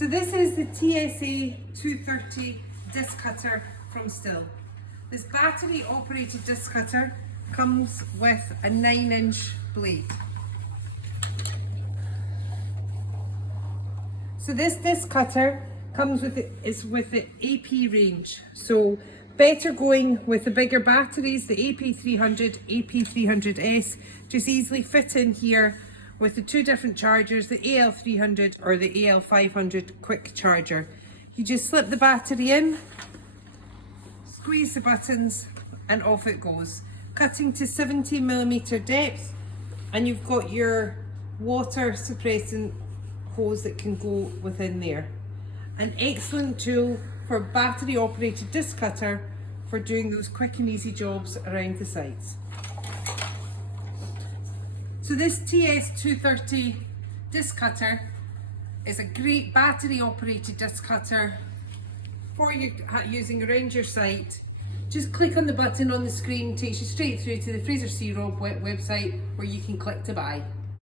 So this is the TSA 230 disc cutter from Stihl. This battery operated disc cutter comes with a 9-inch blade. So this disc cutter comes with the AP range. So better going with the bigger batteries, the AP300, AP300S, just easily fit in here with the two different chargers, the AL300 or the AL500 quick charger. You just slip the battery in, squeeze the buttons and off it goes. Cutting to 70mm depth, and you've got your water suppressant hose that can go within there. An excellent tool for battery operated disc cutter for doing those quick and easy jobs around the sites. So this TS230 disc cutter is a great battery operated disc cutter for you using around your site. Just click on the button on the screen, takes you straight through to the Fraser C. Robb website where you can click to buy.